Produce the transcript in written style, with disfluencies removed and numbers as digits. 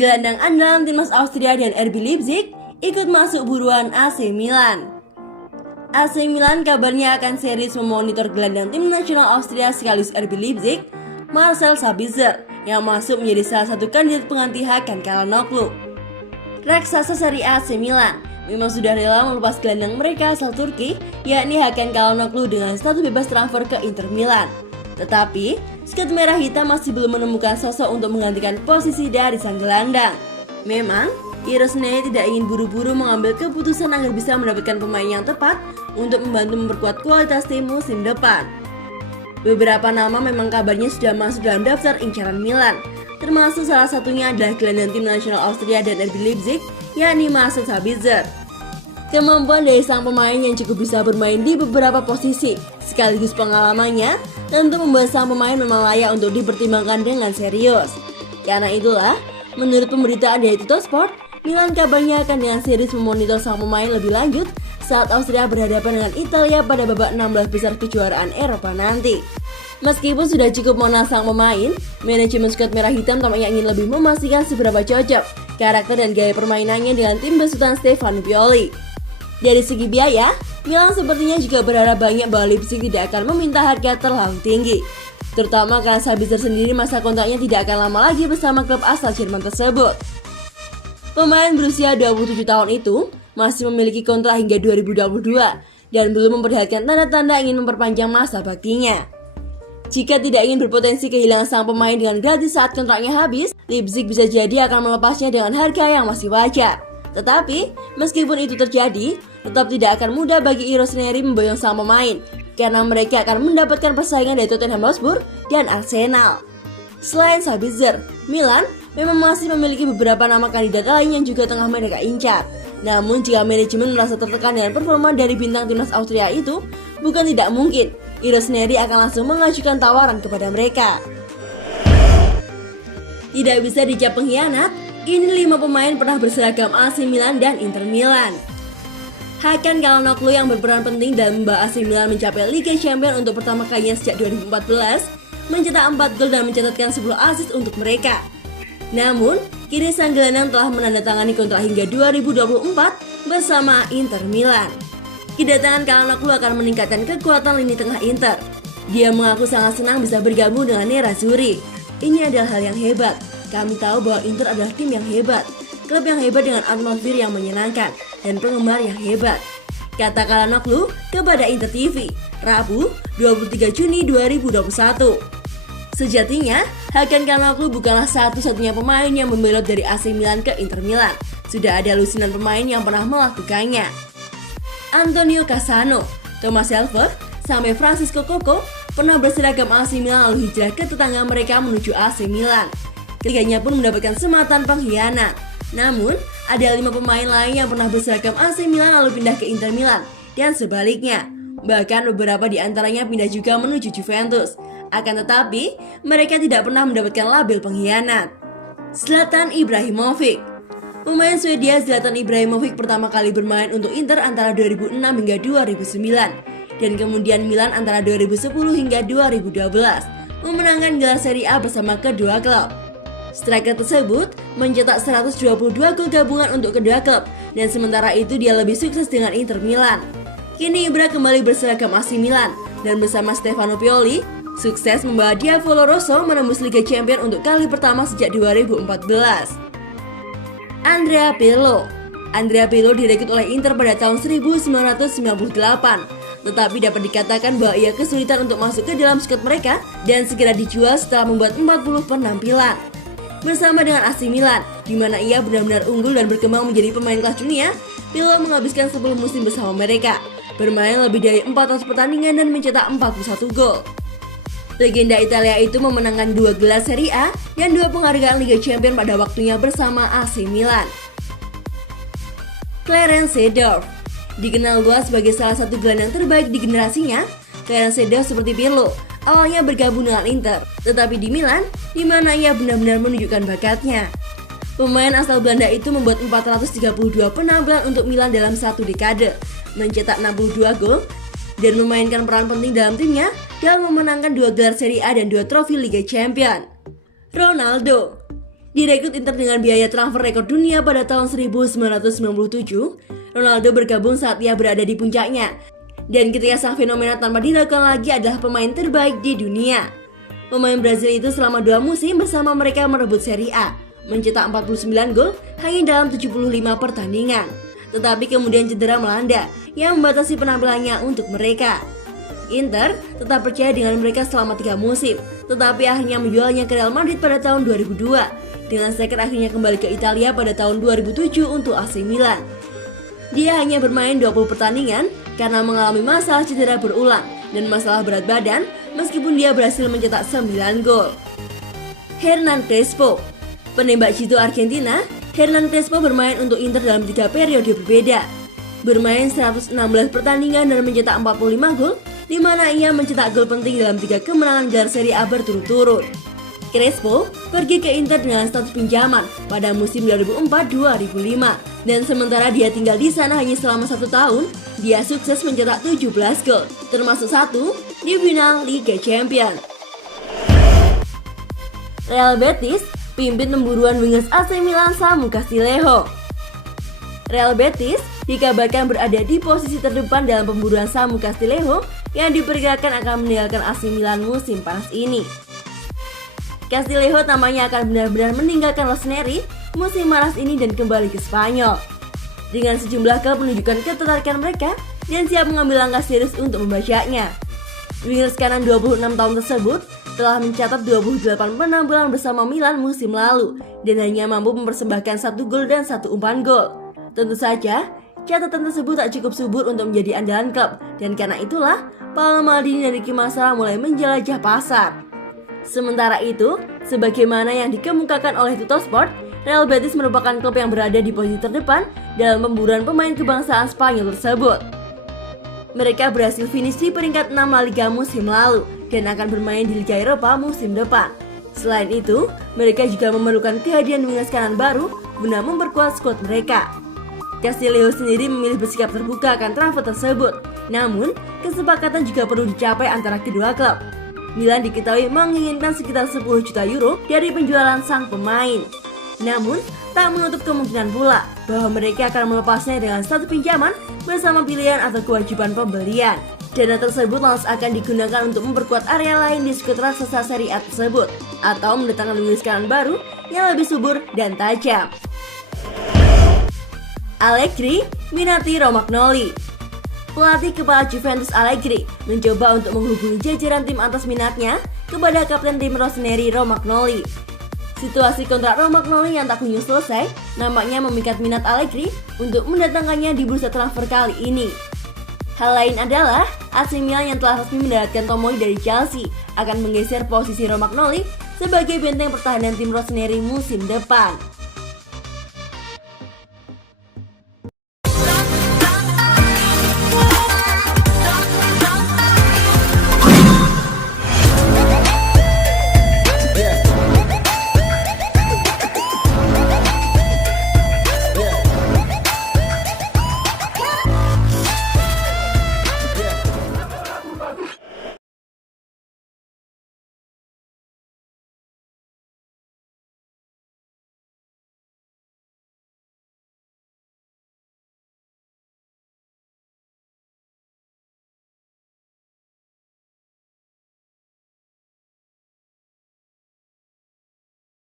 Gelandang andalan timnas Austria dan RB Leipzig ikut masuk buruan AC Milan. AC Milan kabarnya akan serius memonitor gelandang tim nasional Austria sekaligus RB Leipzig, Marcel Sabitzer, yang masuk menjadi salah satu kandidat pengganti Hakan Çalhanoğlu. Raksasa Serie A AC Milan memang sudah rela melepas gelandang mereka asal Turki, yakni Hakan Çalhanoğlu dengan status bebas transfer ke Inter Milan. Tetapi, skuad merah hitam masih belum menemukan sosok untuk menggantikan posisi dari sang gelandang. Memang, Irosnei tidak ingin buru-buru mengambil keputusan agar bisa mendapatkan pemain yang tepat untuk membantu memperkuat kualitas tim musim depan. Beberapa nama memang kabarnya sudah masuk dalam daftar incaran Milan, termasuk salah satunya adalah gelandang tim nasional Austria dan RB Leipzig, yakni Marcel Sabitzer. Kemampuan dari sang pemain yang cukup bisa bermain di beberapa posisi, sekaligus pengalamannya, tentu membuat sang pemain memang layak untuk dipertimbangkan dengan serius. Karena itulah, menurut pemberitaan dari Tuttosport, Milan kabarnya akan dengan serius memonitor sang pemain lebih lanjut saat Austria berhadapan dengan Italia pada babak 16 besar kejuaraan Eropa nanti. Meskipun sudah cukup mengenal sang pemain, manajemen skuad merah hitam tampaknya ingin lebih memastikan seberapa cocok karakter dan gaya permainannya dengan tim besutan Stefano Pioli. Dari segi biaya, Milan sepertinya juga berharap banyak bahwa Leipzig tidak akan meminta harga terlalu tinggi, terutama karena Sabitzer sendiri masa kontraknya tidak akan lama lagi bersama klub asal Jerman tersebut. Pemain berusia 27 tahun itu masih memiliki kontrak hingga 2022 dan belum memperlihatkan tanda-tanda ingin memperpanjang masa baktinya. Jika tidak ingin berpotensi kehilangan sang pemain dengan gratis saat kontraknya habis, Leipzig bisa jadi akan melepasnya dengan harga yang masih wajar. Tetapi, meskipun itu terjadi, tetap tidak akan mudah bagi Irosnei memboyong sang pemain, karena mereka akan mendapatkan persaingan dari Tottenham Hotspur dan Arsenal. Selain Sabitzer, Milan memang masih memiliki beberapa nama kandidat lain yang juga tengah mereka incar. Namun jika manajemen merasa tertekan dengan performa dari bintang timnas Austria itu, bukan tidak mungkin Irosnei akan langsung mengajukan tawaran kepada mereka. Tidak bisa dicap pengkhianat, ini 5 pemain pernah berseragam AC Milan dan Inter Milan. Hakan Çalhanoğlu yang berperan penting dalam membawa AC Milan mencapai Liga Champions untuk pertama kalinya sejak 2014, mencetak 4 gol dan mencatatkan 10 assist untuk mereka. Namun, kini sang gelandang telah menandatangani kontrak hingga 2024 bersama Inter Milan. Kedatangan Çalhanoğlu akan meningkatkan kekuatan lini tengah Inter. Dia mengaku sangat senang bisa bergabung dengan Nerazzurri. Ini adalah hal yang hebat. Kami tahu bahwa Inter adalah tim yang hebat, klub yang hebat dengan atmosfer yang menyenangkan, dan penggemar yang hebat, kata Çalhanoğlu kepada Inter TV, Rabu 23 Juni 2021. Sejatinya, Hakan Çalhanoğlu bukanlah satu-satunya pemain yang membelot dari AC Milan ke Inter Milan. Sudah ada lusinan pemain yang pernah melakukannya. Antonio Cassano, Thomas Helveg, sampai Francisco Coco pernah berseragam AC Milan lalu hijrah ke tetangga mereka menuju AC Milan. Ketiganya pun mendapatkan sematan pengkhianat. Namun, ada 5 pemain lain yang pernah berseragam AC Milan lalu pindah ke Inter Milan, dan sebaliknya. Bahkan beberapa di antaranya pindah juga menuju Juventus. Akan tetapi, mereka tidak pernah mendapatkan label pengkhianat. Zlatan Ibrahimovic. Pemain Swedia Zlatan Ibrahimovic pertama kali bermain untuk Inter antara 2006 hingga 2009, dan kemudian Milan antara 2010 hingga 2012, memenangkan gelar Serie A bersama kedua klub. Striker tersebut mencetak 122 gol gabungan untuk kedua klub, dan sementara itu dia lebih sukses dengan Inter Milan. Kini Ibra kembali berseragam AC Milan dan bersama Stefano Pioli sukses membawa Diavolo Rosso menembus Liga Champions untuk kali pertama sejak 2014. Andrea Pirlo direkrut oleh Inter pada tahun 1998, tetapi dapat dikatakan bahwa ia kesulitan untuk masuk ke dalam skuad mereka dan segera dijual setelah membuat 40 penampilan. Bersama dengan AC Milan, di mana ia benar-benar unggul dan berkembang menjadi pemain kelas dunia, Pirlo menghabiskan 10 musim bersama mereka, bermain lebih dari 400 pertandingan dan mencetak 41 gol. Legenda Italia itu memenangkan 2 gelar Serie A dan 2 penghargaan Liga Champions pada waktunya bersama AC Milan. Clarence Seedorf dikenal luas sebagai salah satu gelandang terbaik di generasinya. Clarence Seedorf seperti Pirlo awalnya bergabung dengan Inter, tetapi di Milan, di mana ia benar-benar menunjukkan bakatnya. Pemain asal Belanda itu membuat 432 penampilan untuk Milan dalam satu dekade, mencetak 62 gol, dan memainkan peran penting dalam timnya dalam memenangkan 2 gelar Serie A dan 2 trofi Liga Champions. Ronaldo Direkrut Inter dengan biaya transfer rekor dunia pada tahun 1997, Ronaldo bergabung saat ia berada di puncaknya. Dan ketika sang fenomena tanpa diragukan lagi adalah pemain terbaik di dunia. Pemain Brazil itu selama 2 musim bersama mereka merebut Serie A, mencetak 49 gol hanya dalam 75 pertandingan. Tetapi kemudian cedera melanda yang membatasi penampilannya untuk mereka. Inter tetap percaya dengan mereka selama 3 musim, tetapi akhirnya menjualnya ke Real Madrid pada tahun 2002. Dengan striker akhirnya kembali ke Italia pada tahun 2007 untuk AC Milan. Dia hanya bermain 20 pertandingan karena mengalami masalah cedera berulang dan masalah berat badan, meskipun dia berhasil mencetak 9 gol. Hernan Crespo. Penembak jitu Argentina, Hernan Crespo bermain untuk Inter dalam 3 periode berbeda. Bermain 116 pertandingan dan mencetak 45 gol, di mana ia mencetak gol penting dalam 3 kemenangan gelar Serie A berturut-turut. Crespo pergi ke Inter dengan status pinjaman pada musim 2004-2005, dan sementara dia tinggal di sana hanya selama 1 tahun, dia sukses mencetak 17 gol, termasuk 1 di final Liga Champions. Real Betis pimpin pemburuan wingers AC Milan Samu Castillejo. Real Betis dikabarkan berada di posisi terdepan dalam pemburuan Samu Castillejo yang diperkirakan akan meninggalkan AC Milan musim panas ini. Castillejo namanya akan benar-benar meninggalkan Rossoneri musim panas ini dan kembali ke Spanyol. Dengan sejumlah klub menunjukkan ketertarikan mereka dan siap mengambil langkah serius untuk membacanya. Wingers kanan 26 tahun tersebut telah mencatat 28 penampilan bersama Milan musim lalu dan hanya mampu mempersembahkan 1 gol dan 1 umpan gol. Tentu saja, catatan tersebut tak cukup subur untuk menjadi andalan klub, dan karena itulah Paolo Maldini dan Ricky Marsala mulai menjelajah pasar. Sementara itu, sebagaimana yang dikemukakan oleh Tuttosport, Real Betis merupakan klub yang berada di posisi terdepan dalam pemburuan pemain kebangsaan Spanyol tersebut. Mereka berhasil finish di peringkat 6 La Liga musim lalu dan akan bermain di Liga Eropa musim depan. Selain itu, mereka juga memerlukan kehadiran wingers kanan baru guna memperkuat skuad mereka. Castillejo sendiri memilih bersikap terbuka akan transfer tersebut, namun kesepakatan juga perlu dicapai antara kedua klub. Milan diketahui menginginkan sekitar 10 juta euro dari penjualan sang pemain. Namun, tak menutup kemungkinan pula bahwa mereka akan melepasnya dengan status pinjaman bersama pilihan atau kewajiban pembelian. Dana tersebut langsung akan digunakan untuk memperkuat area lain di skuad raksasa Serie A tersebut, atau mendatangkan wingers kanan baru yang lebih subur dan tajam. Allegri minati Romagnoli. Pelatih kepala Juventus Allegri mencoba untuk menghubungi jajaran tim atas minatnya kepada kapten tim Rossoneri Romagnoli. Situasi kontrak Romagnoli yang tak kunjung selesai nampaknya memikat minat Allegri untuk mendatangkannya di bursa transfer kali ini. Hal lain adalah AC Milan yang telah resmi mendaratkan Tomori dari Chelsea akan menggeser posisi Romagnoli sebagai benteng pertahanan tim Rossoneri musim depan.